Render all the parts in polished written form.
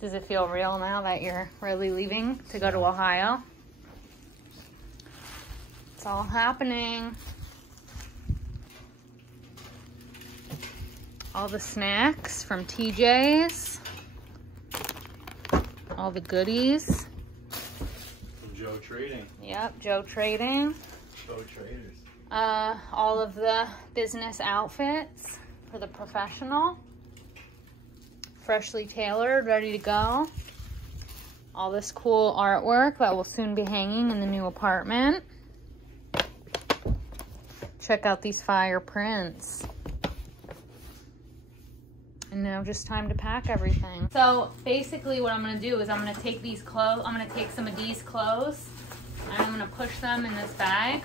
Does it feel real now that you're really leaving to go to Ohio? It's all happening. All the snacks from TJ's. All the goodies. From Joe Trading. Yep, Joe Trading. Joe Traders. All of the business outfits for the professional. Freshly tailored, ready to go. All this cool artwork that will soon be hanging in the new apartment. Check out these fire prints. And now just time to pack everything. So basically what I'm gonna do is I'm gonna take these clothes, I'm gonna take some of these clothes and I'm gonna push them in this bag.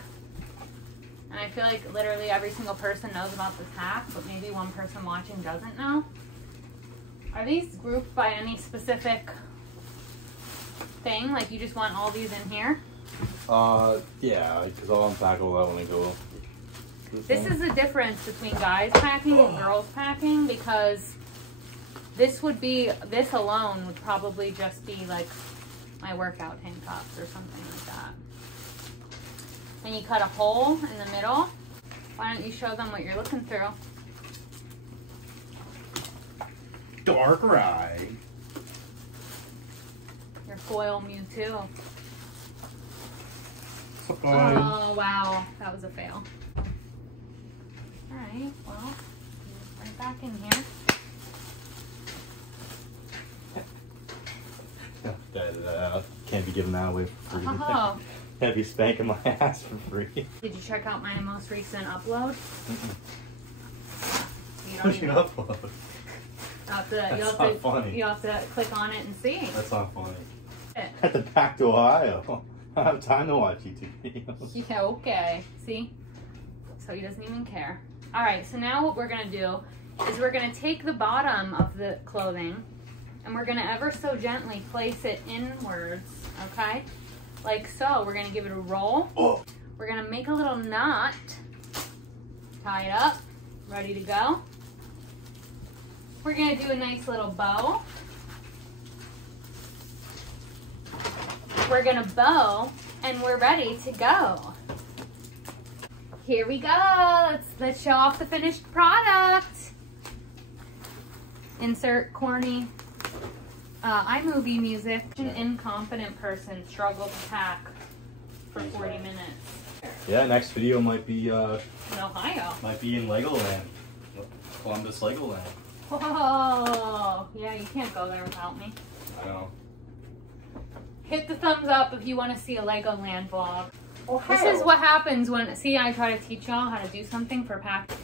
And I feel like literally every single person knows about this hack, but maybe one person watching doesn't know. Are these grouped by any specific thing? Like you just want all these in here? Yeah, because I'll unpack all that when I go. This is the difference between guys packing and girls packing, because this alone would probably just be like my workout handcuffs or something like that. And you cut a hole in the middle. Why don't you show them what you're looking through? Dark ride. Your foil Mewtwo. Surprise. Oh wow, that was a fail. Alright, well, right back in here. That can't be given that away for free. Oh. Can't be spanking my ass for free. Did you check out my most recent upload? You don't What's even your upload? That's not funny. You have to click on it and see. That's not funny. I have to back to Ohio. I don't have time to watch YouTube videos. Yeah, okay. See? So he doesn't even care. Alright, so now what we're going to do is we're going to take the bottom of the clothing and we're going to ever so gently place it inwards, okay? Like so. We're going to give it a roll. Oh. We're going to make a little knot. Tie it up. Ready to go. We're going to do a nice little bow. We're going to bow and we're ready to go. Here we go. Let's show off the finished product. Insert corny iMovie music. An incompetent person struggled to pack for 40 minutes. Yeah, next video might be In Ohio. might be in Legoland. Columbus Legoland. Whoa. Yeah, you can't go there without me. I know. Hit the thumbs up if you want to see a Legoland vlog. Ohio. This is what happens when, see, I try to teach y'all how to do something for packing.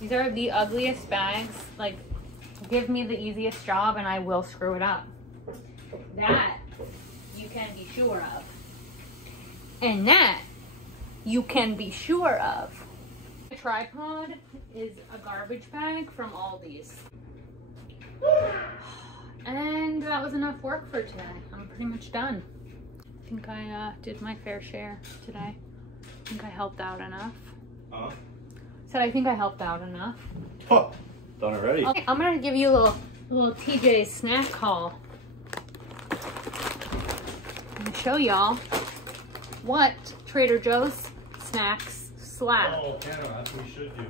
These are the ugliest bags. Like, give me the easiest job and I will screw it up. That you can be sure of. And that you can be sure of. The tripod is a garbage bag from Aldi's. And that was enough work for today. I'm pretty much done. I think I did my fair share today. I think I helped out enough. Huh? Said I think I helped out enough. Oh, done already. Okay, I'm gonna give you a little TJ's snack haul. I'm gonna show y'all what Trader Joe's snacks slap. Oh, Hannah, that's what we should do.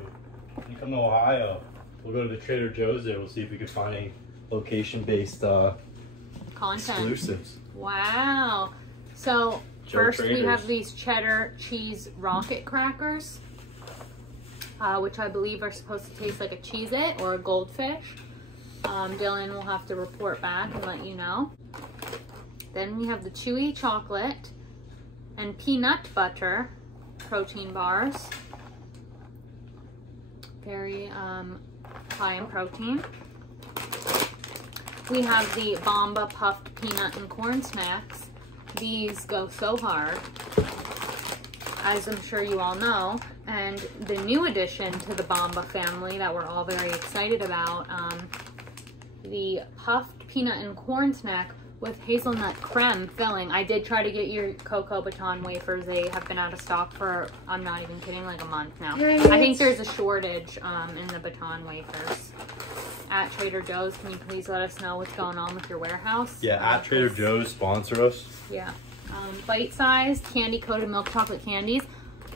When you come to Ohio, we'll go to the Trader Joe's there. We'll see if we can find any location-based Content. exclusives. Wow. So Joe first we Traders. have these cheddar cheese rocket crackers, which I believe are supposed to taste like a Cheez-It or a goldfish. Dylan will have to report back and let you know. Then we have the chewy chocolate and peanut butter protein bars. Very high in protein. We have the Bomba puffed peanut and corn snacks. These go so hard, as I'm sure you all know. And the new addition to the Bomba family that we're all very excited about, the puffed peanut and corn snack with hazelnut creme filling. I did try to get your cocoa baton wafers. They have been out of stock for, I'm not even kidding, like a month now. I think there's a shortage in the baton wafers. at Trader Joe's, can you please let us know what's going on with your warehouse? Yeah, at Trader Joe's, sponsor us. Yeah. Bite-sized candy-coated milk chocolate candies.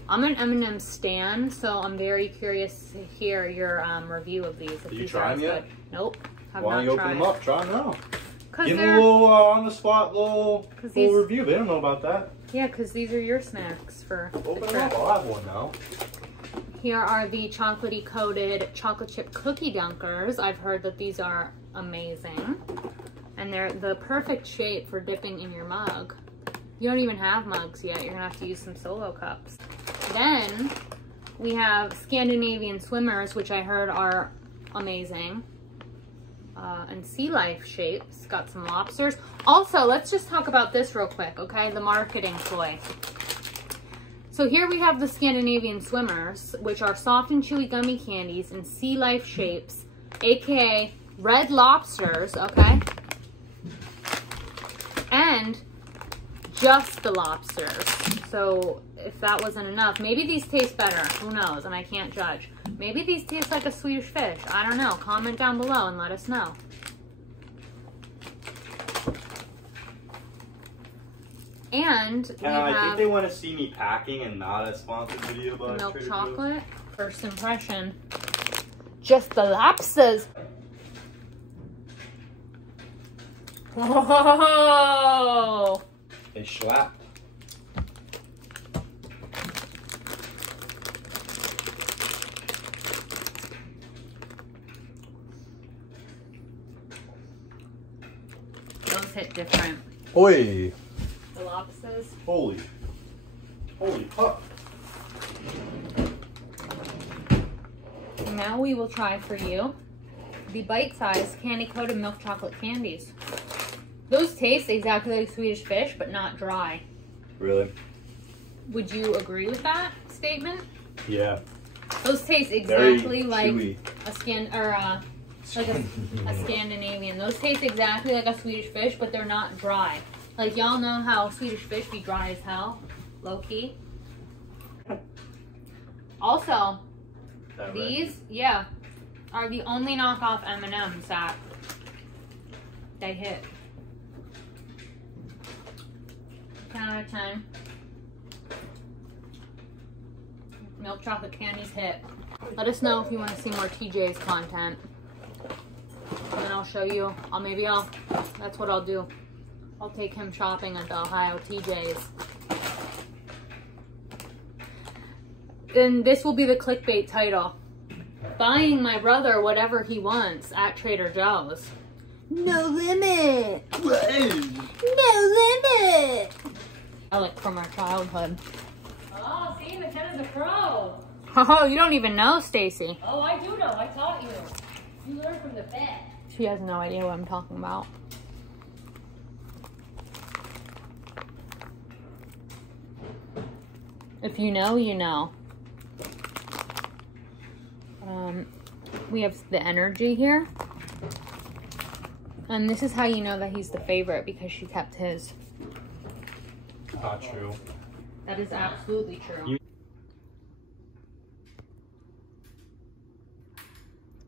I'm an M&M stan, so I'm very curious to hear your review of these. If Did you try them yet? Nope. Why don't you open them up? Try them now. Give them a little on-the-spot little review. They don't know about that. Yeah, because these are your snacks for Open them up. I'll have one now. Here are the chocolatey coated chocolate chip cookie dunkers. I've heard that these are amazing. And they're the perfect shape for dipping in your mug. You don't even have mugs yet. You're gonna have to use some solo cups. Then we have Scandinavian swimmers, which I heard are amazing. And sea life shapes. Got some lobsters. Also, let's just talk about this real quick, okay? The marketing ploy. So here we have the Scandinavian swimmers, which are soft and chewy gummy candies in sea life shapes, aka red lobsters, okay? And just the lobsters. So if that wasn't enough, maybe these taste better. Who knows? And I can't judge. Maybe these taste like a Swedish fish. I don't know. Comment down below and let us know. And I think they want to see me packing and not a sponsored video by milk Trader chocolate. First impression. Just the lobsters. Whoa! They slapped. Those hit different. Oi! The lobsters. Holy fuck. Now we will try for you the bite-sized candy-coated milk chocolate candies. Those taste exactly like Swedish fish, but not dry. Really? Would you agree with that statement? Yeah. Those taste exactly like chewy. a Scandinavian. Those taste exactly like a Swedish fish, but they're not dry. Like, y'all know how Swedish fish be dry as hell, low-key. Also, these, yeah, are the only knockoff M&Ms that they hit. 10 out of 10. Milk chocolate candies hit. Let us know if you want to see more TJ's content. And then I'll show you. That's what I'll do. I'll take him shopping at the Ohio TJ's. Then this will be the clickbait title. Buying my brother whatever he wants at Trader Joe's. No limit. No limit. Relic from our childhood. Oh, see, McKenna's a pro. Oh, you don't even know, Stacy. Oh, I do know. I taught you. You learned from the best. She has no idea what I'm talking about. If you know, you know. We have the energy here. And this is how you know that he's the favorite, because she kept his. Not true. That is absolutely true.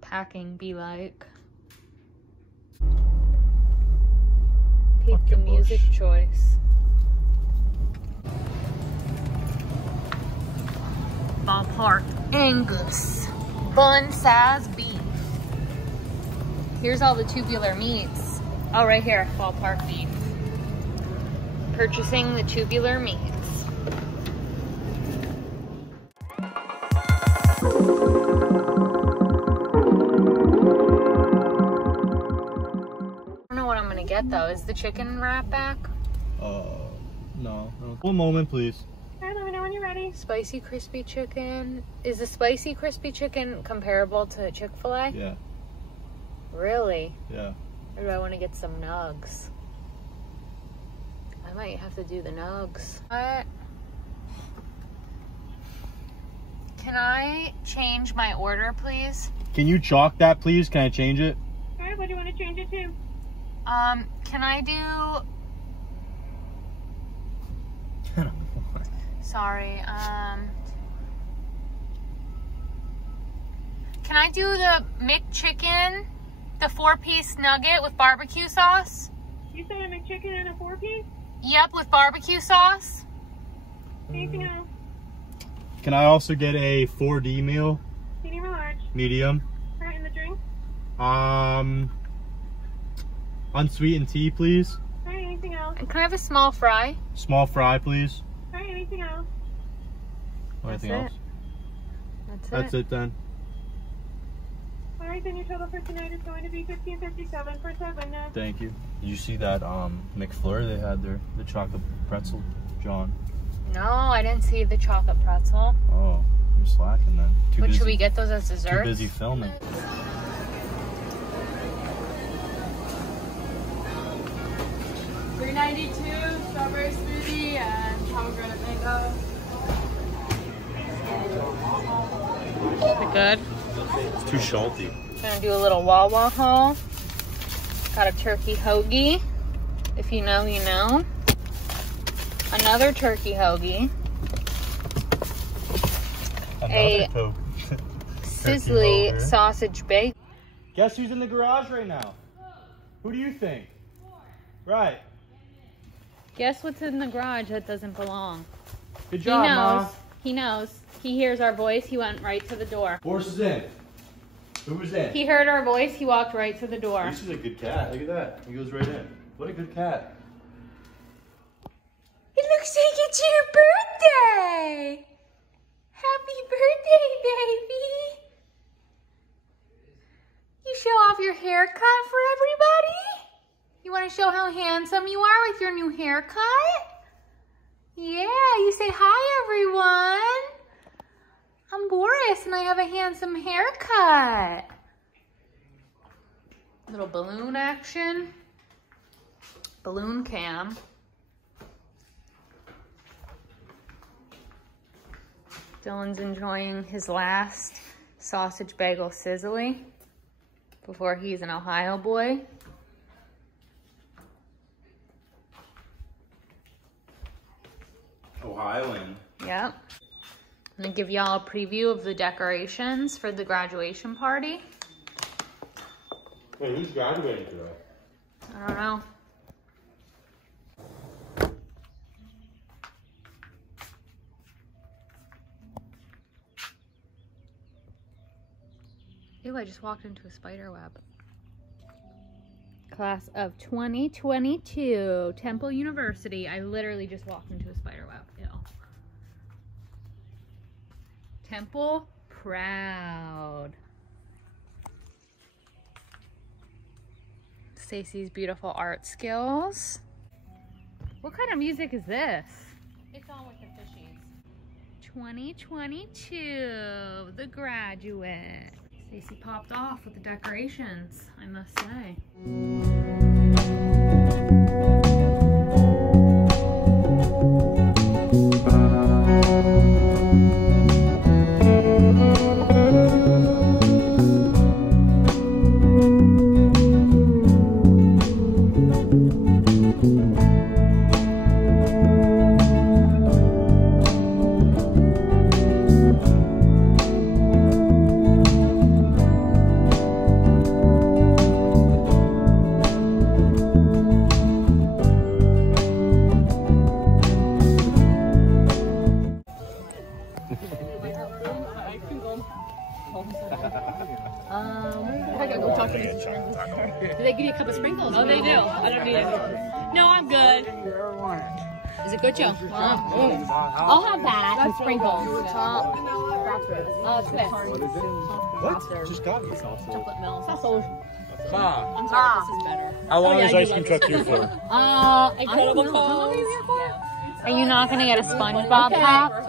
Packing be like. Pick the music choice. Ballpark Angus bun size beef. Here's all the tubular meats. Oh, right here, ballpark beef. Purchasing the tubular meats. I don't know what I'm gonna get though. Is the chicken wrap back? No. One moment, please. Alright, let me know when you're ready. Spicy crispy chicken. Is the spicy crispy chicken comparable to Chick-fil-A? Yeah. Really? Yeah. Or do I want to get some nugs? I might have to do the nugs. What? Can I change my order, please? Can you chalk that, please? Can I change it? Alright, what do you want to change it to? Can I do... Sorry, can I do the McChicken The 4-piece nugget with barbecue sauce. You said a McChicken and a 4-piece? Yep, with barbecue sauce. Anything else? Can I also get a 4D meal? Medium or large? Medium. All right, and the drink? Unsweetened tea, please. All right, anything else? And can I have a small fry? Small fry, please. All right, anything else? Anything That's else? it. That's it then. All right, then your total for tonight is going to be $15.57 for 7. Thank you. Did you see that McFlurry they had there? The chocolate pretzel, John. No, I didn't see the chocolate pretzel. Oh, you're slacking then. But should we get those as desserts? Too busy filming. $3.92 strawberry smoothie and pomegranate mango. Is it good? It's too salty. Gonna do a little Wawa haul. Got a turkey hoagie. If you know, you know. Another turkey hoagie. A sizzly sausage bake. Guess who's in the garage right now? Who do you think? Right. Guess what's in the garage that doesn't belong? Good job, He knows. Ma. He knows. He hears our voice. He went right to the door. Horse is in. Who was in? He heard our voice. He walked right to the door. This is a good cat. Look at that. He goes right in. What a good cat. It looks like it's your birthday. Happy birthday, baby. You show off your haircut for everybody? You want to show how handsome you are with your new haircut? Yeah, you say hi, everyone. I'm Boris, and I have a handsome haircut. Little balloon action. Balloon cam. Dylan's enjoying his last sausage bagel sizzly before he's an Ohio boy. Ohioan. Yep. I'm gonna give y'all a preview of the decorations for the graduation party. Wait, who's graduating today? I don't know. Ew, I just walked into a spider web. Class of 2022, Temple University. I literally just walked into a spider web. Ew. Temple proud. Stacy's beautiful art skills. What kind of music is this? It's on with the fishies. 2022, the graduate. Stacy popped off with the decorations, I must say. I gotta go talk to these. Do they give you a cup of sprinkles? Oh, they do. I don't need it. No, I'm good. Is it good, Joe? I'll have that with sprinkles. Twist. What? Just got me. Chocolate milk. Ma. I'm sorry, this is better. How long is ice cream truck here for? Incredible cause. Are you not gonna get a SpongeBob pop?